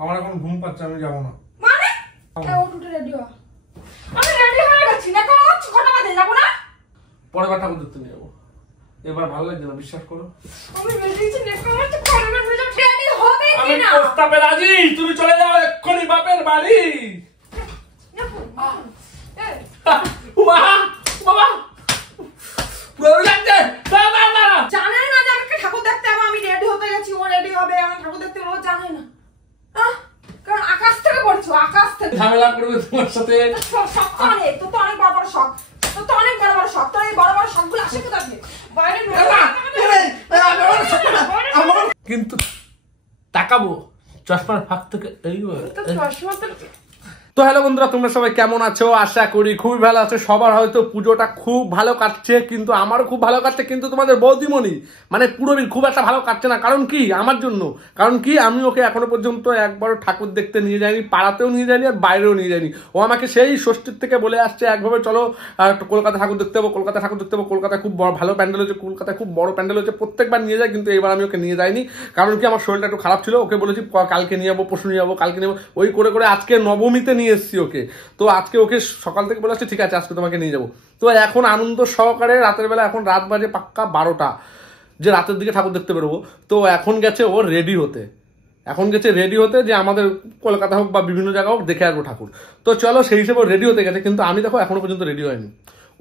আমার এখন ঘুম পাচ্ছে, আমি যাবো না। মানে উঠে রেডি হ। আমি রেডি হয়ে গেছি না, কোন কটা বাজে যাব না? পরে বার ঠাকুর দেখতে নিয়ে যাবো। এবার ভালো লাগছে না, বিশ্বাস করো। আমি বেরিয়েছি না, কোন পরে বার হয়ে যাব, রেডি হবে আমি কি না? প্রস্তাবে রাজি, তুমি চলে যাও এক্ষুনি বাপের বাড়ি। বাবা গরু লাগছে। জানে না যে আমাকে ঠাকুর দেখতে হবে, আমি রেডি হতে গেছি, ও রেডি হবে, আমার ঠাকুর দেখতে হবে, ও জানে না। কারণ আকাশ থেকে পড়ছো, আকাশ থেকে ঝামেলা করবে তোমার সাথে। শখ অনেক, তোর তো অনেক বড় বড় শখ, তোর তো অনেক বড় বড় শখ, তোর এই বড় বড় শখগুলো আসে কোথা থেকে? বাইরে কিন্তু তাকাবো চশমার ফাঁক থেকে। এই চশমা তো তো হ্যালো বন্ধুরা, তোমরা সবাই কেমন আছো? আশা করি খুবই ভালো আছো। সবার হয়তো পুজোটা খুব ভালো কাটছে, কিন্তু আমারও খুব ভালো কাটছে, কিন্তু তোমাদের বৌদিমণি মানে পুরোপুরি খুব একটা ভালো কাটছে না। কারণ কি? আমার জন্য। কারণ কি? আমি ওকে এখনো পর্যন্ত একবারও ঠাকুর দেখতে নিয়ে যাইনি, পাড়াতেও নিয়ে যাইনি, আর বাইরেও নিয়ে যাইনি। ও আমাকে সেই ষষ্ঠীর থেকে বলে আসছে একভাবে, চলো কলকাতা ঠাকুর দেখতে হবো, কলকাতা ঠাকুর দেখতে হবো, কলকাতায় খুব ভালো প্যান্ডেল হচ্ছে, কলকাতায় খুব বড় প্যান্ডেল হচ্ছে, প্রত্যেকবার নিয়ে যায়। কিন্তু এবার আমি ওকে নিয়ে যাইনি। কারণ কি? আমার শরীরটা একটু খারাপ ছিল। ওকে বলেছি কালকে নিয়ে যাবো, পরশু নিয়ে যাবো, কালকে নিয়ে যাবো, ওই করে করে আজকে নবমীতে নিয়ে এসেছি ওকে। তো আজকে ওকে সকাল থেকে বলে আসছে ঠিক আছে আজকে তোমাকে নিয়ে যাবো। তো এখন আনন্দ সহকারে রাতের বেলা, এখন রাত বাজে পাক্কা 12টা, যে রাতের দিকে ঠাকুর দেখতে বেরোবো। তো এখন গেছে ও রেডি হতে, যে আমাদের কলকাতা হোক বা বিভিন্ন জায়গা হোক দেখে আসবো ঠাকুর। তো চলো সেই হিসেবে রেডি হতে গেছে, কিন্তু আমি দেখো এখনো পর্যন্ত রেডি হয়নি।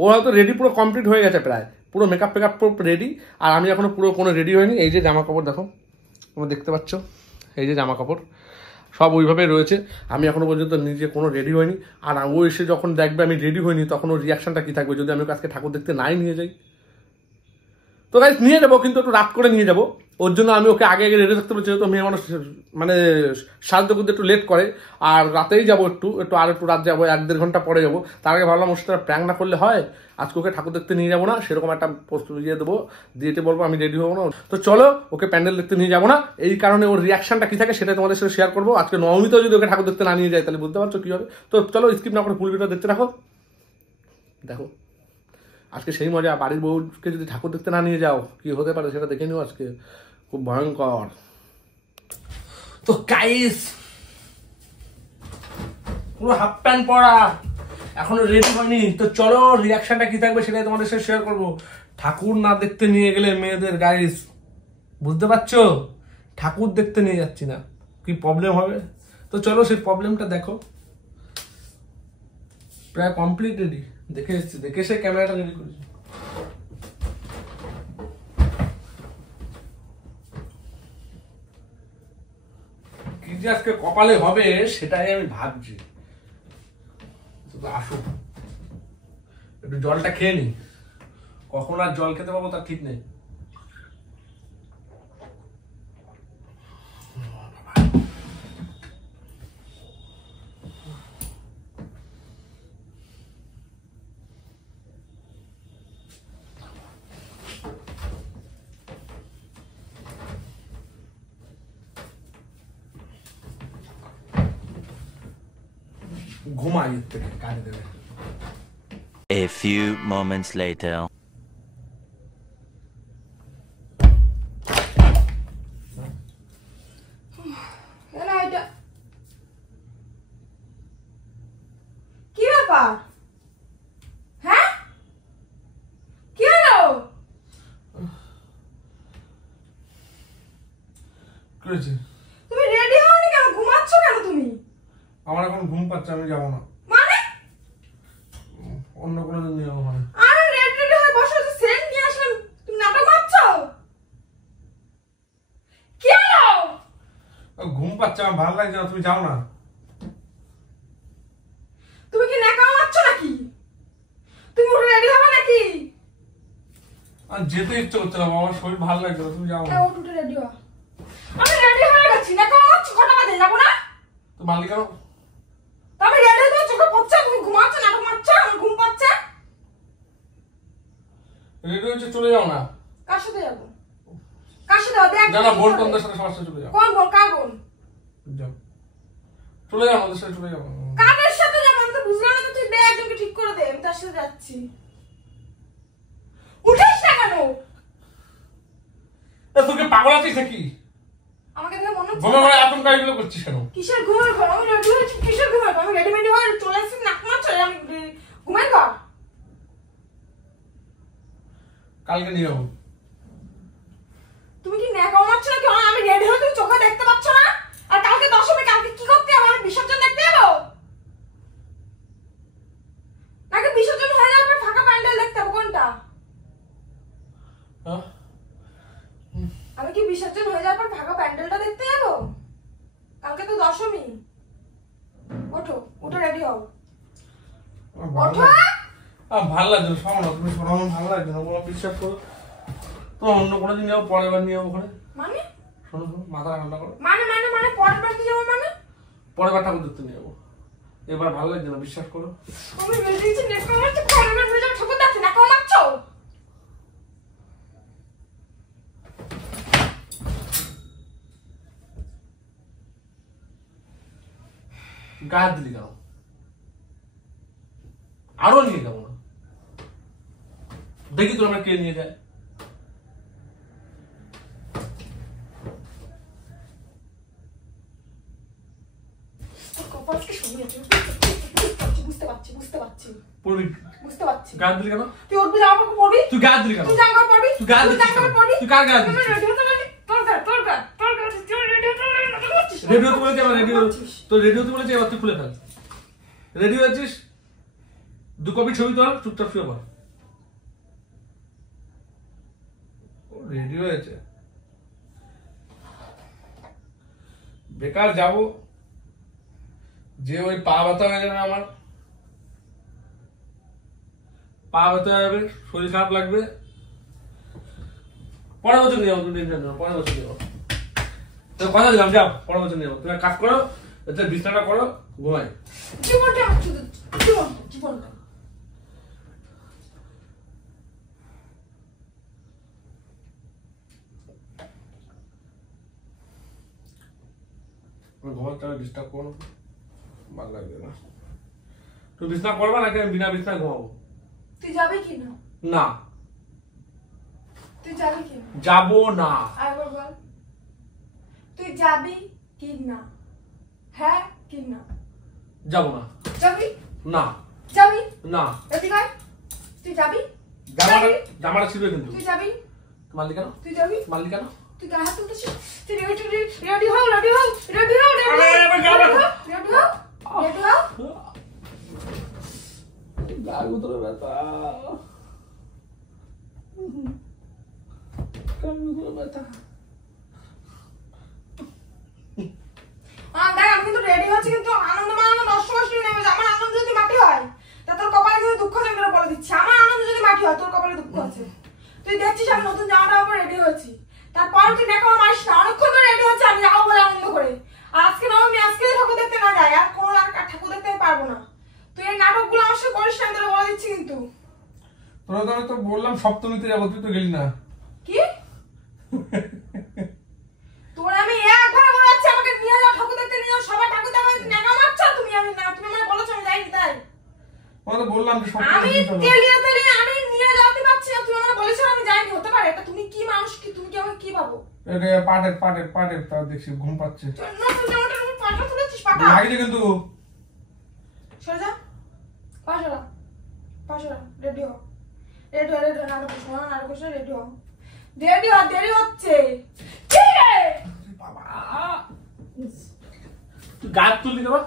ও হয়তো রেডি পুরো কমপ্লিট হয়ে গেছে, প্রায় পুরো মেকআপ পুরো রেডি, আর আমি এখনো পুরো কোনো রেডি হয়নি। এই যে জামা কাপড় দেখো, তোমরা দেখতে পাচ্ছ, এই যে জামা কাপড় সব ওইভাবে রয়েছে। আমি এখনো পর্যন্ত নিজে কোনো রেডি হয়নি। আর ও এসে যখন দেখবে আমি রেডি হয়নি, তখন ওর রিয়াকশনটা কি থাকবে যদি আমি ওকে আজকে ঠাকুর দেখতে নাই নিয়ে যাই? তো গাইস নিয়ে যাবো, কিন্তু একটু রাত করে নিয়ে যাবো। ওর জন্য আমি ওকে আগে আগে রেডি থাকতে বলছি, তো মেয়ে মানুষ মানে সাহায্য করতে একটু লেট করে। আর রাতেই যাবো, একটু রাত যাবো, 1-1.5 ঘন্টা পরে যাবো। তার আগে ভাবলাম ওর সাথে প্র্যাঙ্ক না করলে হয়, আজকে ওকে ঠাকুর দেখতে নিয়ে যাবো না, সেরকম একটা প্রস্তুতি দিয়ে দেবো, দিয়েতে বলবো আমি রেডি হবো না। তো চলো ওকে প্যান্ডেল দেখতে নিয়ে যাবো না, এই কারণে ওর রিয়াকশনটা কি থাকে সেটা তোমাদের সাথে শেয়ার করবো। আজকে নবমীতেও যদি ওকে ঠাকুর দেখতে না নিয়ে যায় তাহলে বুঝতে পারছো কি হবে। তো চলো স্কিপ না করে ফুল ভিডিও দেখতে রাখো। দেখো আজকে সেই মজা, বাড়ির বউকে যদি ঠাকুর দেখতে না নিয়ে যাও কি হতে পারে সেটা দেখে নিও আজকে, খুব ভয়ঙ্কর। তো গাইস পুরো হাফ প্যান্ট পরা, এখনো রেডি হয়নি। তো চলো রিয়াকশনটা কি থাকবে সেটাই তোমাদের সাথে শেয়ার করবো। ঠাকুর না দেখতে নিয়ে গেলে মেয়েদের গাইস বুঝতে পারছো, ঠাকুর দেখতে নিয়ে যাচ্ছি না, কি প্রবলেম হবে। তো চলো সেই প্রবলেমটা দেখো। প্রায় কমপ্লিট রেডি, দেখে এসছি, দেখে সে ক্যামেরাটা রেডি করেছি। কি যে আজকে কপালে হবে সেটাই আমি ভাবছি। আসো একটু জলটা খেয়ে নি, কখন আর জল খেতে পাবো তার ঠিক নেই। ঘুমাই থেকে কাজে দেবে। A few moments later. কি ব্যাপার? হ্যাঁ কি হলো? তুমি রেডি হওনি কেন? ঘুমাচ্ছ কেন তুমি? আমার এখন ঘুম পাচ্ছে, আমি যাবো না। মানে অন্য কোনো দিন নিয়ে যাবো। মানে আরে রেডি হয়ে বসে আছো, সেন্ট নিয়ে আসলাম, তুমি নাটক মারছো? কি হলো? ঘুম পাচ্ছে, আমার ভালো লাগছে না, তুমি যাও না। তুমি কি ন্যাকা মারছো নাকি? তুমি উঠে রেডি হবে নাকি? আর যেতে ইচ্ছে করছে না, আমার শরীর ভালো লাগছে না, তুমি যাও না। উঠে রেডি হ। আমি রেডি হয়ে গেছি, ন্যাকা মারছো, কটা বাজে যাবো না? তো মালিক কেন? আমি রেডি হয়ে চোখে পড়ছে, তুমি ঘুমাচ্ছ, নাটক মারছো, আমার ঘুম পাচ্ছে। রেডি হয়েছে, চলে যাও না। কার সাথে যাবো? কার সাথে যাবো? দেখ জানা বোন টোনদের সাথে সবার সাথে চলে যাও। কোন বোন? কার বোন? যাও, চলে যাও, ওদের সাথে চলে যাও। কাদের সাথে যাবো আমি তো বুঝলাম না। তুই দে, একজনকে ঠিক করে দে, আমি তার সাথে যাচ্ছি। উঠিস না কেন? তোকে পাগল আছিস নাকি? আমাকে দেখে মনে হচ্ছে ঘুমের ঘরে আতঙ্ক এগুলো করছিস কেন? কিসের ঘুমের ঘর? আমি রেডি হয়েছি কিসের ঘুমের ঘর? আমি রেডিমেডি হয়ে চলে এসেছি নাক মারছো আমি ঘুমের ঘর? কালকে নিয়ে যাবো। তুমি কি নেকা মারছো নাকি? আমি রেডি হয়ে তুমি চোখে দেখতে পাচ্ছ না? আর কালকে দশমী, কালকে কি করতে হবে? আমি বিসর্জন দেখতে যাবো নাকি বিসর্জন হয়ে যাওয়ার পর ফাঁকা প্যান্ডেল দেখতে যাবো? কোনটা? আমি কি বিসর্জন হয়ে যাওয়ার পর ফাঁকা প্যান্ডেলটা দেখতে যাবো? কালকে তো দশমী। ওঠো ওঠো, রেডি হও, ওঠো। ভালো লাগছে না, শোনো না, তুমি শোনো, আমার ভালো লাগছে না, বলো, বিশ্বাস করো। তোমার অন্য কোনো দিন যাবো, পরের বার নিয়ে যাবো ওখানে। মানে শোনো শোনো, মাথা ঠান্ডা করো। মানে মানে মানে পরের বার কি যাবো? মানে পরের বার ঠাকুর দেখতে নিয়ে যাবো। এবার ভালো লাগছে না, বিশ্বাস করো। আমি বেরিয়েছি নেকা মারছো, পরের বার নিয়ে যাবো ঠাকুর দেখতে, নেকা মারছো। গায়ে দিলি কেন? আরো নিয়ে যাবো না, দেখি তোর আমরা কে নিয়ে যায়। কপালকে শুনিয়ে বুঝতে পারছি বুঝতে পারছি পড়বি? বুঝতে পারছি। গায়ে দিলি কেন? তুই উঠবি, জামা কাপড় পরবি। তুই গায়ে দিলি কেন? তুই জামা কাপড় পরবি। তুই গায়ে দিলি জামা কাপড় পরবি। তুই কার গায়ে দিলি? তোর রেডিও তো বলেছি, আমার রেডিও তো রেডিও তো বলেছি, এবার তুই খুলে ফেল। রেডি হয়েছিস? 2 কপি ছবি তোল, চুপচাপ শুয়ে পড়। রেডি হয়েছে, বেকার যাবো, যে ওই পা ব্যথা হয়ে যাবে, আমার পা ব্যথা হয়ে যাবে, শরীর খারাপ লাগবে। পরের বছর নিয়ে যাবো, তুমি টেনশন নেই, পরের বছর নিয়ে যাবো। তো কথা দিলাম, যাও, পরের বছর নিয়ে যাবো। তুমি এক কাজ করো, বিছানাটা করো, ঘুমাই। জীবনটা জীবনটা ঘুমাতে ডিস্টার্ব করো, ভালো লাগবে না। তুমি বিছনা করবা নাকি আমি বিনা বিছনায় ঘুমাবো? তুই যাবি কি না? না, তুই যাবি কি না? যাবো না। আরেকবার বল, তুই যাবি কি না? হ্যাঁ কি না? যাবো না। যাবি না যাবি না। এদিকে আয়। তুই যাবি জামাটা জামাটা ছিড়বে কিন্তু। তুই যাবি মারলি কেন? তুই যাবি মারলি কেন? তুই গায়ে হাত তুলতেছিস। তুই রেডি হও রেডি হও রেডি হও রেডি হও। গায়ের ভিতরে ব্যথা, গায়ের ভিতরে ব্যথা। দেখ আমি কিন্তু রেডি হচ্ছি, কিন্তু আনন্দ মানন্দ নষ্ট কষ্ট নেই। আমার আনন্দ যদি মাটি হয় তা তোর কপালে কিন্তু দুঃখ আছে, আমি তোরা বলে দিচ্ছি। আমার আনন্দ যদি মাটি হয় তোর কপালে দুঃখ আছে। তুই দেখছিস আমি নতুন জামাটা উপর রেডি হয়েছি, তারপর তুই দেখো মারিস না, অনেকক্ষণ ধরে রেডি হচ্ছে, আমি যাবো বলে আনন্দ করে। আর আজকে না আমি আজকে ঠাকুর দেখতে না যাই, আর কোনো ঠাকুর দেখতে আমি পারবো না। তুই এই নাটকগুলো আমার সাথে করিস না, আমি তোরা বলে দিচ্ছি কিন্তু। তোরা তো বললাম সপ্তমীতে যাবো, তুই তো গেলি না। কি তোর আমি একবার বলাচ্ছি আমাকে নিয়ে যাও ঠাকুর দেখতে, নিয়ে যাও, সবাই ঠাকুর দেখতে নেকা মারছো তুমি। আমি না, তুমি আমাকে বলেছো আমি যাইনি, তাই তোরা তো বললাম যে আমি তেলিয়ে তেলিয়ে আমি নিয়ে যাওয়াতে পারছি না। তুমি আমাকে বলেছো আমি যাইনি, হতে পারে এটা? তুমি কি মানুষ, কি তুমি কি আমাকে কি ভাবো? এটা পাটের তা দেখছি ঘুম পাচ্ছে। না তুই জামাটা তুমি পাটা তুলেছিস, পাটা লাগছে কিন্তু। সরে যা, পাশরা রেডি হও, রেডি হও, রেডি হও, নাটক শোনা, নাটক শোনা, রেডি হও, রেডি হও, দেরি হচ্ছে। কি রে বাবা, তুই গাছ তুললি কেন?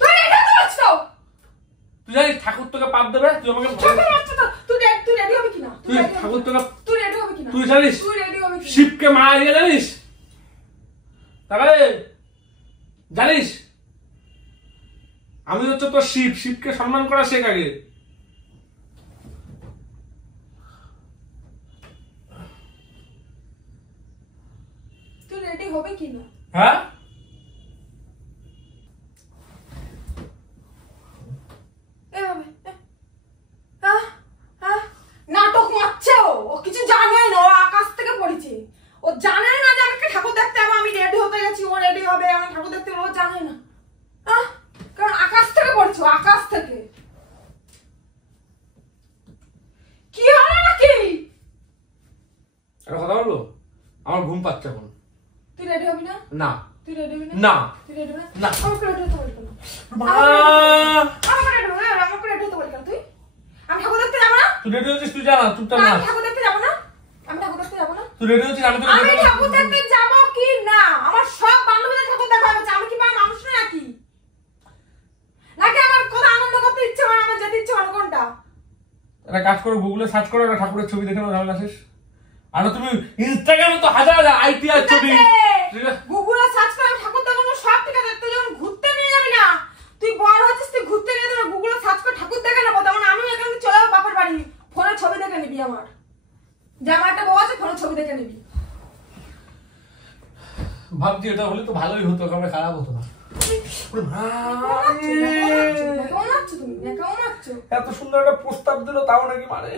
তুই রেডি হতে পারছিস তো? তুই জানিস ঠাকুর তোকে পাপ দেবে, তুই আমাকে চোখে মারছিস তো? তুই রেডি হবি কিনা? তুই ঠাকুর তোকে, তুই রেডি হবি কিনা? তুই জানিস তুই রেডি হবি কিনা? শিবকে মারা দিয়ে জানিস? তাহলে জানিস আমি হচ্ছে তোর শিব, শিবকে সম্মান করা শেখ আগে। তুই রেডি হবে কিনা? হ্যাঁ নাটক মারছে ও কিছু জানে না, ও আকাশ থেকে পড়েছে। ও জানে না যে আমাকে ঠাকুর দেখতে হবে, আমি রেডি হতে গেছি, ও রেডি হবে, আমি ঠাকুর দেখতে ও জানে না। কারণ আকাশ থেকে পড়ছে, আকাশ থেকে। কি হলো নাকি? একটা কথা বলবো, আমার ঘুম পাচ্ছে এখন। তুই রেডি হবি না? না। তুই রেডি হবি না তুই রেডি হবি না আমাকে রেডি হতে বলবি না মা আমাকে রেডি হবি আমাকে রেডি হতে বলবি না তুই আমি ঠাকুর দেখতে যাব না তুই রেডি হচ্ছিস তুই যা না চুপচাপ না আমি ঠাকুর দেখতে যাব না আমি ঠাকুর দেখতে যাব না তুই রেডি হচ্ছিস আমি তো আমি ঠাকুর দেখতে যাব কি না আমার সব বান্ধবীদের ঠাকুর দেখা হয়েছে আমি কি মানুষ না নাকি নাকি আমার কোনো আনন্দ করতে ইচ্ছে হয় আমার যেতে ইচ্ছে হয় কোনটা একটা কাজ করো গুগলে সার্চ করো একটা ঠাকুরের ছবি দেখে নাও ঝামেলা শেষ আর তুমি ইনস্টাগ্রামে তো হাজার হাজার আইটিআর ছবি গুগলে সার্চ করে ঠাকুর দেখানো সব ঠিক আছে তুই যখন ঘুরতে নিয়ে যাবি না তুই বড় হচ্ছিস তুই ঘুরতে নিয়ে যাবি গুগলে সার্চ করে ঠাকুর দেখে নেবো তখন আমি এখান থেকে চলে যাবো বাপের বাড়ি ফোনে ছবি দেখে নিবি আমার যে আমার একটা বউ আছে ফোনে ছবি দেখে নিবি ভাবছি এটা হলে তো ভালোই হতো কারণ খারাপ হতো না কেমন আছো তুমি কেমন আছো এত সুন্দর একটা প্রস্তাব দিল তাও নাকি মানে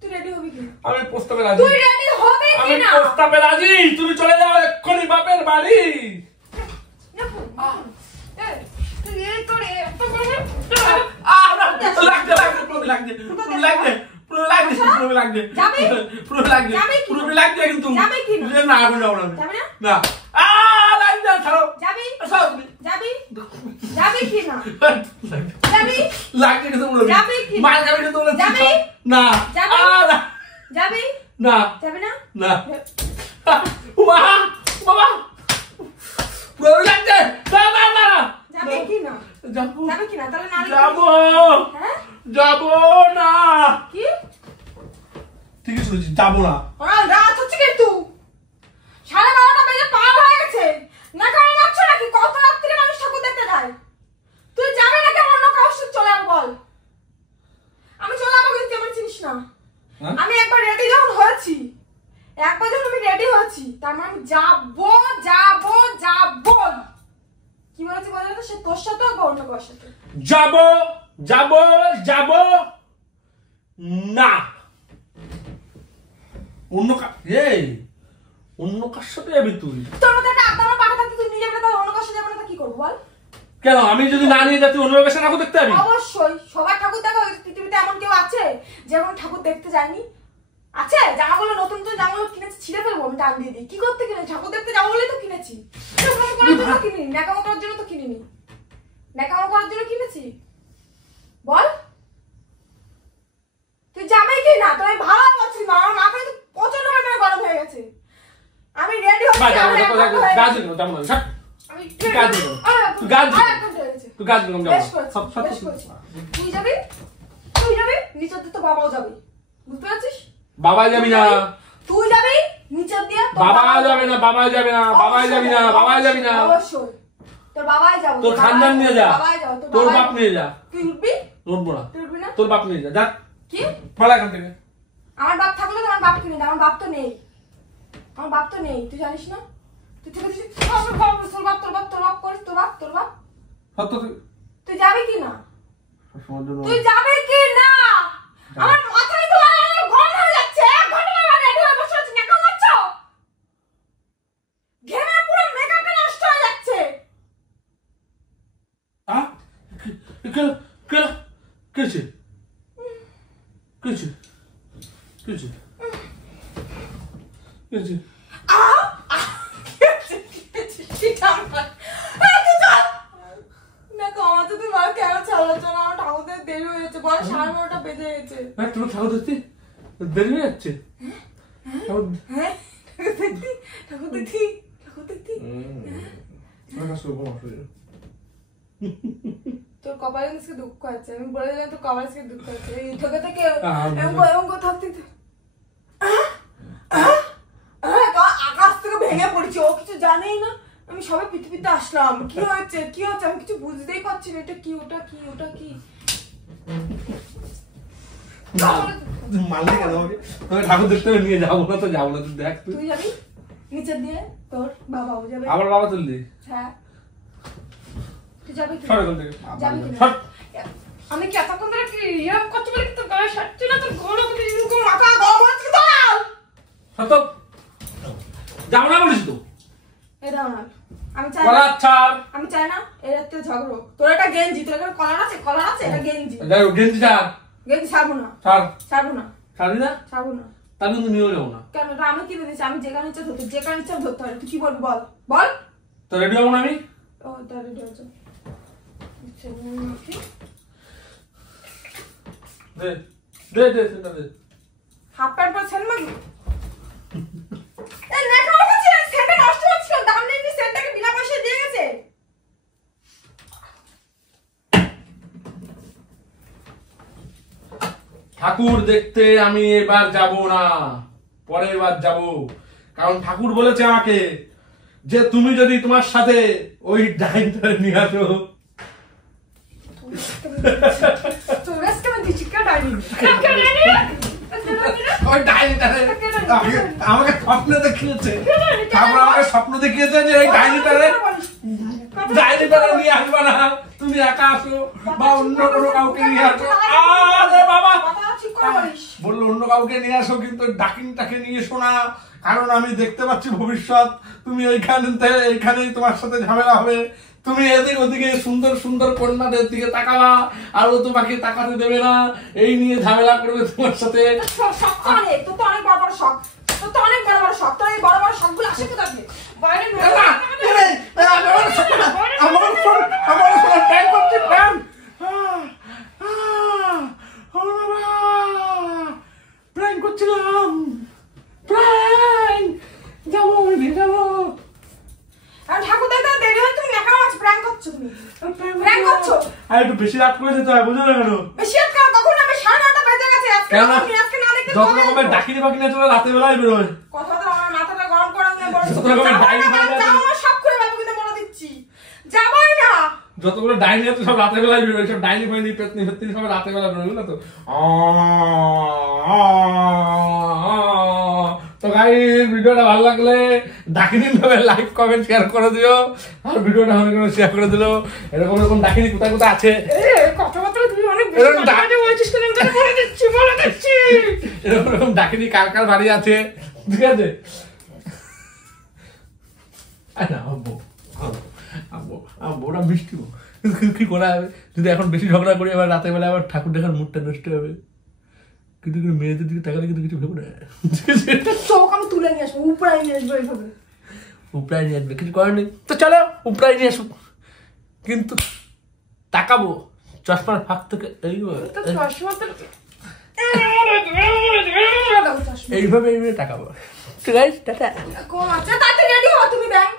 তুই রেডি হবি কি আমি প্রস্তাবে রাজি তুই রেডি হবে কি আমি না প্রস্তাবে রাজি তুমি চলে যাও এক্ষুনি বাপের বাড়ি তুই এই করে যাবো না ঠিক আছে যাবো না রাত হচ্ছে কিন্তু 12:30 বেজে পার হয়ে গেছে না কারণ মারছো নাকি কত রাত্রে মানুষ ঠাকুর দেখতে যায় তুই যাবে নাকি অন্য কারোর সাথে চলে যাবো বল আমি চলে যাবো কিন্তু আমার চিনিস না আমি একবার রেডি যখন হয়েছি একবার যখন আমি রেডি হয়েছি তার মানে আমি যাবো যাবো যাবো কি বলেছি বলে তো সে তোর সাথে বা অন্য কারোর সাথে যাবো যাবো যাবো না অন্য অন্য কার সাথে যাবি তুই তোর মধ্যে একটা আড্ডা আমার পাঠা থাকতে তুই নিয়ে যাবে না অন্য কারোর সাথে যাবে না কি করবো বল কেন আমি যদি না নিয়ে যাই তুই অন্য লোকের সাথে ঠাকুর দেখতে যাবি অবশ্যই সবার ঠাকুর দেখা পৃথিবীতে এমন কেউ আছে যে এখন ঠাকুর দেখতে যায়নি আছে জামাগুলো নতুন নতুন জামাগুলো কিনেছি ছিঁড়ে ফেলবো আমি টান দিয়ে দিই কি করতে কিনে ঠাকুর দেখতে যাবো বলেই তো কিনেছি কিনিনি ন্যাকামো করার জন্য তো কিনিনি ন্যাকামো করার জন্য কিনেছি বল তুই যাবে কি না তোর আমি ভালো বলছি না আমার মাথায় তো প্রচন্ড পরিমাণে গরম হয়ে গেছে আমি রেডি হচ্ছি তুই যাবি নিচের দিয়ে তো বাবাও যাবে বুঝতে পারছিস বাবা যাবি না তুই যাবি নিচের দিয়ে বাবা যাবে না বাবা যাবে না বাবা যাবি না বাবা যাবি না অবশ্যই তোর বাবাই যাবে তোর খানদান নিয়ে যা বাবাই যাবে তোর বাপ নিয়ে যা তুই উঠবি উঠবো না তুই উঠবি না তোর বাপ নিয়ে যা যা কি পালা এখান থেকে আমার বাপ থাকলে তো আমার বাপ কিনে আমার বাপ তো নেই আমার বাপ তো নেই তুই জানিস না তুই থেকে দিছিস তোর বাপ করিস তোর বাপ সত্য তুই যাবি কি না সমাজের তুই যাবি কি না আমার মাথায় তো গরম হয়ে যাচ্ছে 1 ঘন্টা ধরে রেডি হয়ে বসে আছি না কেমন আছো ঘেমে পুরো মেকআপটা নষ্ট হয়ে যাচ্ছে কেছে দেরি হয়ে যাচ্ছে বল 12:30 বেজে গেছে তুমি ঠাকুর দেখতে দেরি হয়ে যাচ্ছে ঠাকুর দেখতি তোর কপালে আজকে দুঃখ আছে আমি বলে দিলাম তোর কপালে আজকে দুঃখ আছে এই থেকে থেকে এমন থাকতে আকাশ থেকে ভেঙে পড়েছি ও কিছু জানেই না আমি সবাই পৃথিবীতে আসলাম কি হচ্ছে আমি কিছু বুঝতেই পারছি না এটা কি ওটা কি মারলে কেন আমাকে ঠাকুর দেখতে নিয়ে যাবো না তো যাবো না তুই দেখ তুই যাবি নিচে দিয়ে তোর বাবাও যাবে আমার বাবা চললি হ্যাঁ তুই যাবি কি যাবি আমি কি এতক্ষণ ধরে কি এরকম করতে বলি তোর গায়ে সারছি না তোর গরম এরকম মাথা গরম হচ্ছে তো সত্য যাবো না বলিস তো এই দাও না আমি চাই কলার ছাড় আমি চাই না এর রাতে ঝগড়ো তোর একটা গেঞ্জি তোর একটা কলার আছে এটা গেঞ্জি যাই গেঞ্জি ছাড় গেঞ্জি ছাড়বো না ছাড়বি না ছাড়বো না তাহলে কিন্তু নিয়েও যাবো না কেন আমি কিনে দিচ্ছি আমি যেখানে ইচ্ছা ধরতে যেখানে ইচ্ছা ধরতে পারি তুই কি বলবি বল তো রেডি হবো না আমি? ও তা রেডি হচ্ছে। দে দে দে সেটা দে। হাফ প্যান্ট পরে সেন্ট মাগি। এ নেখা হচ্ছে সেন্টটা নষ্ট হচ্ছে, দাম নেই সেন্টটাকে বিনা পয়সায় দিয়ে গেছে। ঠাকুর দেখতে আমি এবার যাব না, পরের বার যাব। কারণ ঠাকুর বলেছে আমাকে যে তুমি যদি তোমার সাথে ওই ডাইনটা নিয়ে আসো। তো রেস্ট করে দিচ্ছি কে ডাইনি? ওই ডাইনিটারে আমাকে স্বপ্ন দেখিয়েছে, ঠাকুর আমাকে স্বপ্ন দেখিয়েছে যে এই ডাইনিটারে নিয়ে আসবে না, তুমি একা আসো বা অন্য কোনো কাউকে নিয়ে আসো। আরে বাবা বললো অন্য কাউকে নিয়ে আসো, কিন্তু ডাকিনটাকে নিয়ে এসো না, কারণ আমি দেখতে পাচ্ছি ভবিষ্যৎ তুমি এইখানেই তোমার সাথে ঝামেলা হবে। তুমি এদিক ওদিকে সুন্দর সুন্দর কন্যাদের দিকে তাকাবা আর ও তোমাকে তাকাতে দেবে না, এই নিয়ে ঝামেলা করবে তোমার সাথে। শখ অনেক, তোর তো অনেক বড় বড় শখ, তোর তো অনেক বড় বড় শখ, তোর এই বড় বড় শখগুলো আসে কোথা থেকে? বাইরে প্র্যাঙ্ক করছিলাম, প্র্যাঙ্ক যাবো যাবো। আর ঠাকুর দাদা দেরি হয়, তুমি একা আছো, প্র্যাঙ্ক করছো তুমি, প্র্যাঙ্ক করছো। আর একটু বেশি রাত করেছে তো, বুঝো না কেন? বেশি রাত কেন? কখন আমি 9:30 বেজে গেছে, আজকে তুমি আজকে না দেখতে যত রকমের ডাকিনি বাকিনি তোরা রাতে বেলায় বেরোয়। কথা তো আমার মাথাটা গরম করে না বড়। যত রকমের ডাইনি যাও সব করে বাবু কিন্তু বলে দিচ্ছি, যাবই না। যতগুলো ডাইনি আছে সব রাতে বেলায় বেরোয়, সব ডাইনি ফাইনি পেতনি ফেতনি সব রাতে বেলা বেরোয়, বুঝলো তো? তো গাইস ভিডিওটা ভালো লাগলে ডাকিনি ভাবে লাইক কমেন্ট শেয়ার করে দিও, আর ভিডিওটা অনেক শেয়ার করে দিলো। এরকম এরকম ডাকিনি কোথায় কোথায় আছে, কথাবার্তা তুমি অনেক বেশি কথা বলছিস, কেন আমি বলে দিচ্ছি এরকম এরকম ডাকিনি কার কার বাড়ি আছে, ঠিক আছে? ওরা মিষ্টি কি করা হবে, যদি এখন বেশি ঝগড়া করি আবার রাতের বেলা আবার ঠাকুর দেখার মুডটা নষ্ট হবে। কিন্তু মেয়েদের দিকে তাকালে কিন্তু কিছু ভেবো না, চোখ আমি তুলে নিয়ে আসবো, উপরাই নিয়ে আসবো, এইভাবে উপরায় নিয়ে আসবে, কিছু করার নেই। তো চলো উপরায় নিয়ে আসুক, কিন্তু তাকাবো চশমার ফাঁক থেকে এইভাবে এইভাবে তাকাবো। ঠিক আছে টাটা। কোন আছে তাতে রেডি হও তুমি ব্যাংক